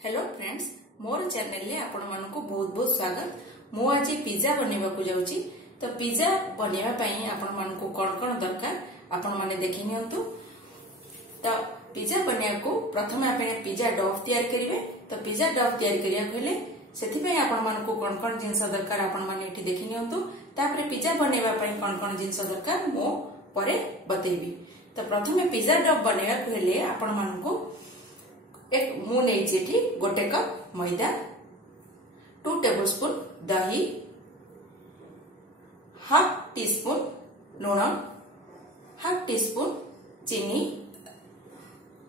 Hello friends, मोर channel ले आपण मानकु बहुत बहुत स्वागत। मु आज पिज्जा बनेबा को जाउची। तो पिज्जा बनेबा पई आपण मानकु कोन कोन दरकार आपण माने देखि नियंतु। तो पिज्जा बनेया को प्रथम आपने पिज्जा डो तैयार करिवे। तो पिज्जा डो तैयार करिया कहले सेथि पई आपण मानकु कोन कोन जिंस दरकार आपण माने एठी देखि नियंतु। तापरे पिज्जा बनेबा पई कोन कोन जिंस दरकार मो परे बतेबी। तो प्रथम पिज्जा डो बनेबा कहले आपण मानकु एक मु नहीं गोटे कप मैदा, 2 टेबलस्पून दही, हाफ टी स्पून लुण, हाफ टी स्पून चीनी,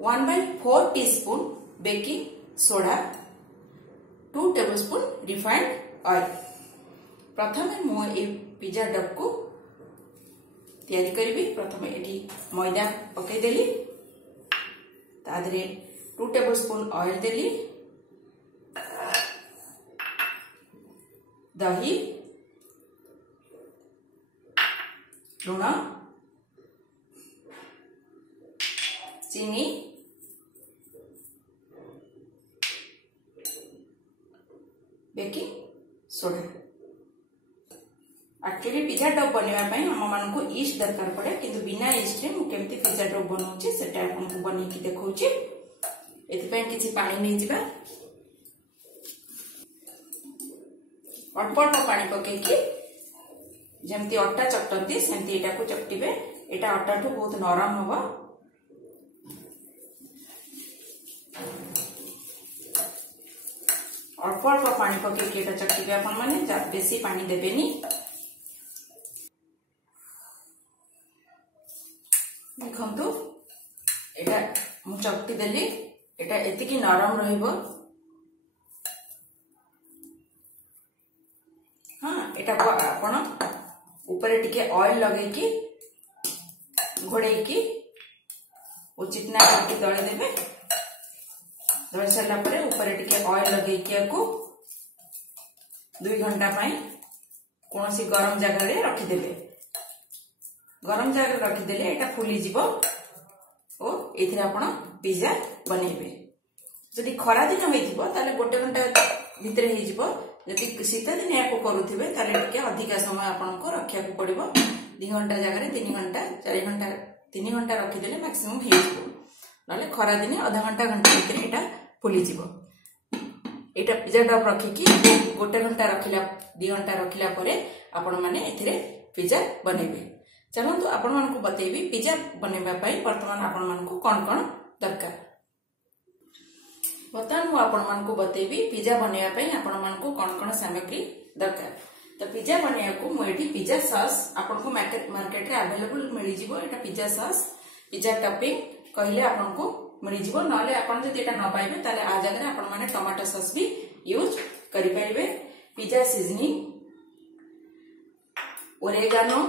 1/4 teaspoon baking soda, 2 tablespoon refined oil. प्रथम मु ए पिज्जा डो को तैयारी करी। प्रथम एटी मैदा पकईदेली, तादरे 2 टेबलस्पून ऑयल देली, दही, लुण, चीनी, baking soda. Actually pizza dough बनेबा पई हम मानकु ईस्ट दरकार पड़े, किंतु बिना ईस्ट रे मु केमती पिज्जा डो बनाउची सेटा आपनको बनेकी देखौची। एथिपई किछि पानी नै जिबा, अल्प अल्प पानी पकेकी जेमती अट्टा चकटती सेमती एटा को चकटिबे। एटा अट्टा ठो बहुत नरम हबो। अल्प अल्प पानी पकेकी एटा चकटिबे आपण माने, बेसी पानी देबेनी। देखंतु एटा मु चकटी देली, एटा एतिकी नरम रहिबो। हाँ, एटा को आपण ऊपर टिके ऑयल लगेकी घोड़ेकी उचितना करके दळे देबे। दळे सारा परे ऊपर टिके ऑयल लगेकी को 2 घंटा पई कोनोसी गरम जगह रे रखि देबे। गरम जगह रखि देले एटा फुली जिवो ओ एथिरे आपण पिज्जा बनेबे। जदि खरा दिन होइथिबो ताले 1 घंटा भितरे हे जिवो। जदि शीत दिन याको करूथिबे ताले टिके अधिक समय आपनको रखिया को पड़िबो। 2 घंटा जगह रे 3 घंटा 4 घंटा 3 घंटा रखि देले मैक्सिमम हे जिवो। नले खरा दिन आधा घंटा भितरे एटा फुली जिवो। एटा पिज्जा डो रखि कि 1 घंटा रखिला 2 घंटा रखिला परे आपण माने एथिरे पिज्जा बनेबे। चलंतु आपण मानकु बतेबी पिज्जा बनेबा पई वर्तमान आपण मानकु कोन कोन दरकार। वर्तमान मु आपण मानकु बतेबी पिज्जा बनेबा पई आपण मानकु कोन कोन सामग्री दरकार। तो पिज्जा बनेया को मु एठी पिज्जा सॉस आपनको मार्केट रे अवेलेबल मिली जिवो। एटा पिज्जा सॉस, पिज्जा टॉपिंग कहले आपनको मिली जिवो। नले आपण जदि एटा न पाइबे ताले आ जगह रे आपण माने टमाटो सॉस भी यूज करि पाइबे। पिज्जा सीजनिंग, ओरेगानो,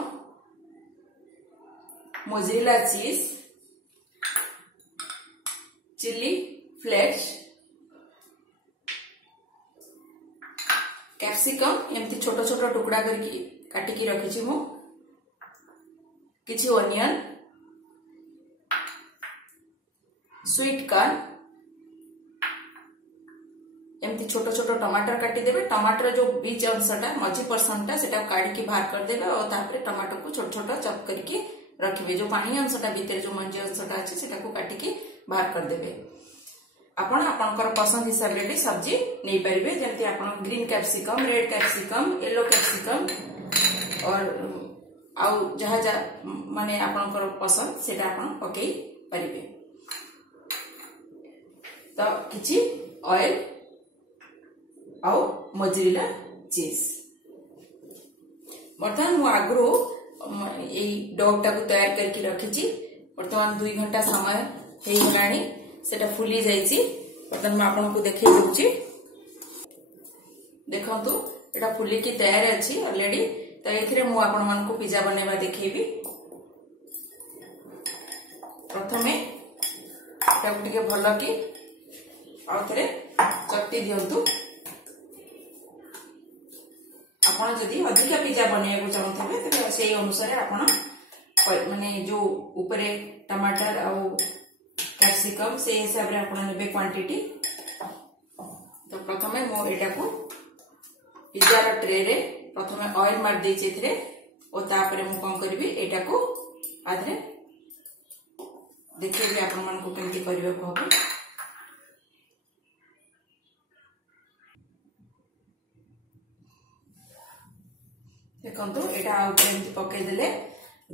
मोज़रेला चीज, चिली फ्लेक्स, कैप्सिकम एमती छोटो छोटो टुकड़ा करके काटिकी रखिछि मु, किछि ओनियन, स्वीट कॉर्न, एमती छोटो छोटो टमाटर काटी देबे। टमाटर जो बीच अंशटा मझी पर्सनटा सेटा काटिकी बाहर कर देबे और तापरे टमाटर को छोटो छोटो चॉप करके रखिबे। जो पानी अंशटा भीतर जो मंजी अंशटा अछि सेटा को काटिकी बाहर कर देबे। आपण आपनकर पसंद हिसाब रे सब्जी नै परिबे। जेंति आपण green capsicum, red capsicum, yellow capsicum और आउ जहा जा माने आपनकर पसंद सेटा आपण पकेई परिबे। तो किछि ऑयल आउ मोज़रेला चीज। वर्तमान मु आगरो एई डोटा को तैयार करके रखिछि। वर्तमान 2 घंटा समय हेई गलानी, सेटा फुली जाइछि। वर्तमान मैं आपनको देखै दउछि। देखंतु एटा फुली की तैयार अछि ऑलरेडी। तो एथिरे मु आपण मानको पिज्जा बनेबा देखैबी। प्रथमे एटा टिके भलो की आउथरे चट्टी दियंतु। आपण जदि अधिक पिज्जा बनेबा को चाहथबे त सेही अनुसार आपण माने जो ऊपर टमाटर आ कैप्सिकम से हिसाब रे आपण नेबे क्वांटिटी तो प्रथम मुझा को पिज्जार ट्रे रे प्रथम ऑयल मार देछि और तापर मु कौन करी एटा को आधे देखिए आपण मन को केमती करबे को हम देखो यहाँ पकई देले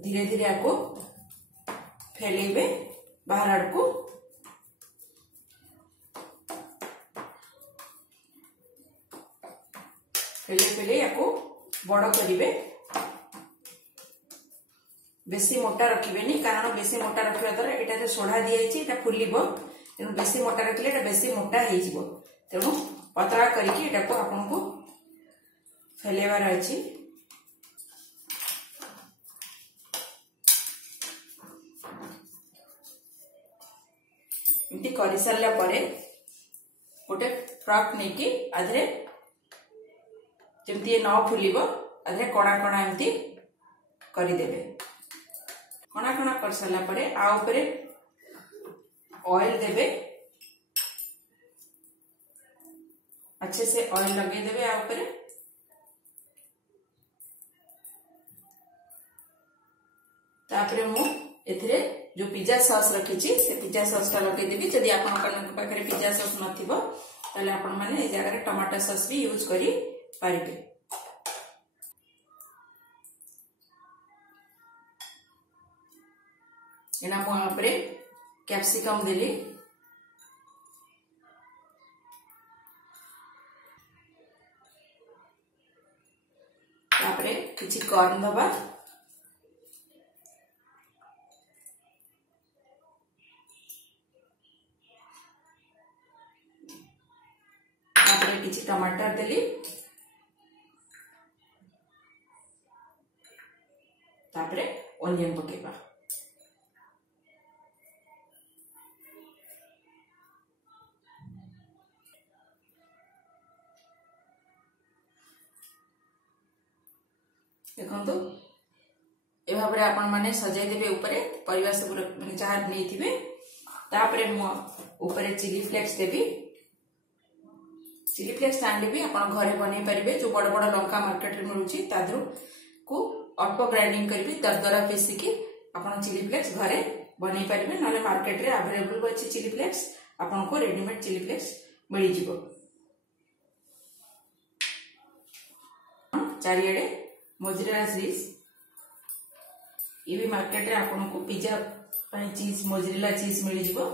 धीरे धीरे आपको फैलेबे बाहर आड़ को फेले फेले या बड़ करिवे बेसी मोटा रखिबेनी कारण बेसी मोटा रखिबा द्वारा एटा जो सोढ़ा दिया एटा फुलिबो तेणु बेसी मोटा रखिले एटा बेसी मोटा हो जिवो तेणु पतला करके एटा को आपन को फैलेबार अछि इमती कर सारा परे गोटे फ्रॉक नहीं कि आधे जमती न फुलिबो आधे कणा कणा एमती करदेवे कणा कणा कर सारा परे आ उपरे ऑयल देवे अच्छे से ऑयल लगे देवे आ उपरे तापरे मु एथिरे जो पिज्जा सॉस रखी से पिज्जा सॉस टा लगे देवी जदि आपन पाखरे पिज्जा सॉस नथिबो ताले आपन माने ए जगह रे टमाटो सॉस भी यूज करी पारिबे एना मु आपरे कैप्सिकम देली तापरे किछि कॉर्न दबा किछि टमाटर देली तापरे ओनियन पकेबा देखंतु ए भाबरे आपण माने सजाई देबे ऊपरे परिवार सब माने जहां नेथिबे तापरे मो ऊपरे चिली फ्लेक्स देबी चिली फ्लेक्स आंडी भी आप घरे बन पारे जो बड़ बड़ लंका मार्केट में मिलूँ तादू को अल्प ग्राइंडिंग करी दरदरा पेसिकी आप चिली फ्लेक्स घरे बन पारे ना मार्केट रे अवेलेबल अच्छी चिली फ्लेक्स आपन को रेडीमेड चिली फ्लेक्स मिल जिवो चारियाडे मोजरेला चीज ये भी मार्केट रे आपन को पिज्जा चीज मोजरेला चीज मिल जिवो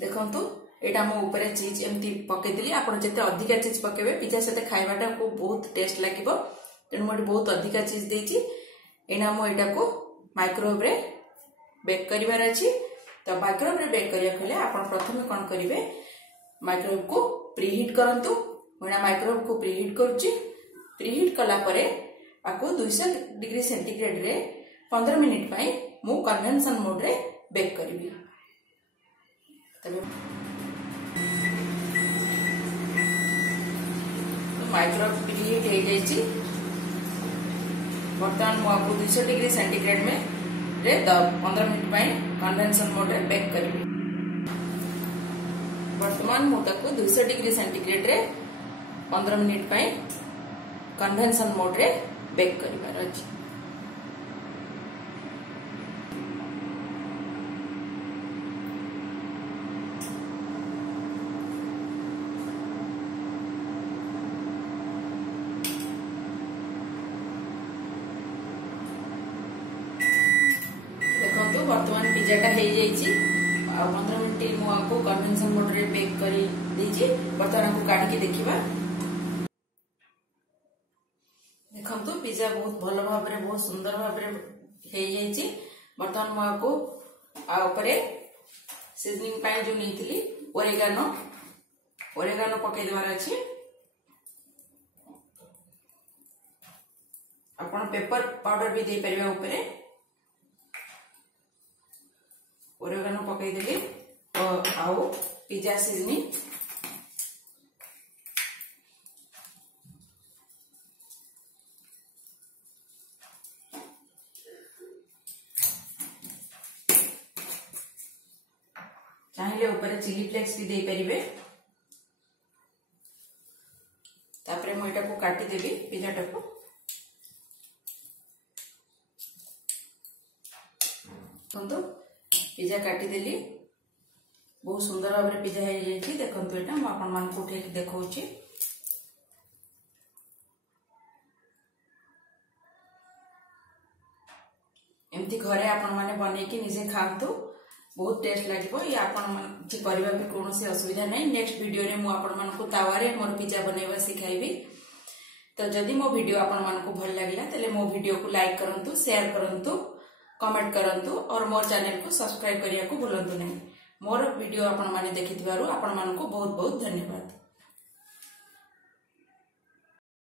देखंतु एटा मो ऊपर चीज एमती पकेदेली आपण जते अधिका चीज पकेबे पिज्जा सते खाइबाटा को बहुत टेस्ट लागिबो तेनु मोटे बहुत अधिका चीज देची एना मो एटा को माइक्रोवेव रे बेक करिवार अछि तो माइक्रोवेव रे बेक करिया खले आपण प्रथमे कोन करिवे माइक्रोवेव को प्रीहीट करंतु मोना माइक्रोवेव को प्रीहीट करछि प्रीहीट कला परे आको 200 डिग्री सेंटीग्रेड रे 15 मिनिट पई मु कन्वेंशन मोड रे बेक करिवि माइक्रोवेव प्रीहीट हो जाइए बर्तमान मुझे 200 डिग्री सेंटीग्रेड में रे 15 मिनट कन्वेंशन मोड रे बेक करी बर्तमान मुझे 200 डिग्री सेंटीग्रेड रे 15 मिनट कन्वेंशन मोड रे बेक करिवार अछि बर्तमान पिज्जाटा हो जाइए 15 मिनट मुझे कन्वेंशन मोड रे बेक कर बर्तमान को काढ़ी देखा देखो पिज्जा बहुत भल भाव बहुत सुंदर भाव हो बर्तमान मुझे सीजनिंग जो नहीं ओरेगानो ओरेगानो पकई देवार अच्छी आपण पेपर पाउडर भी दे परिबा ऊपर ओरेगानो पकई देली आउ पिज्जा सीजनिंग चाहिए ऊपर चिली फ्लेक्स भी दे परिबे। तापरे मु एटा को काटी देबी पिज्जा को। तो पिज्जा काटी देली बहुत सुंदर भाव में पिज्जा हो जाए। देखो यहाँ मुझे आपण मान उठे देखा एमती घरे आपण माने बनैकी निजे खातु बहुत टेस्ट लगे। ये आपण करने भी कौन असुविधा नहीं। नेक्स्ट वीडियो रे मु आपण मान को तावारे मोर पिज्जा बनैबा सिखाइबी। तो जदि मो वीडियो आपण मान को भल लागला तले मो वीडियो को लाइक करंतु, शेयर करंतु, कमेंट करंतु और मोर चैनल को सब्सक्राइब करिया को भूलंतु नहीं। मोर वीडियो आपण माने देखिथिबारु आपण मान को बहुत बहुत धन्यवाद।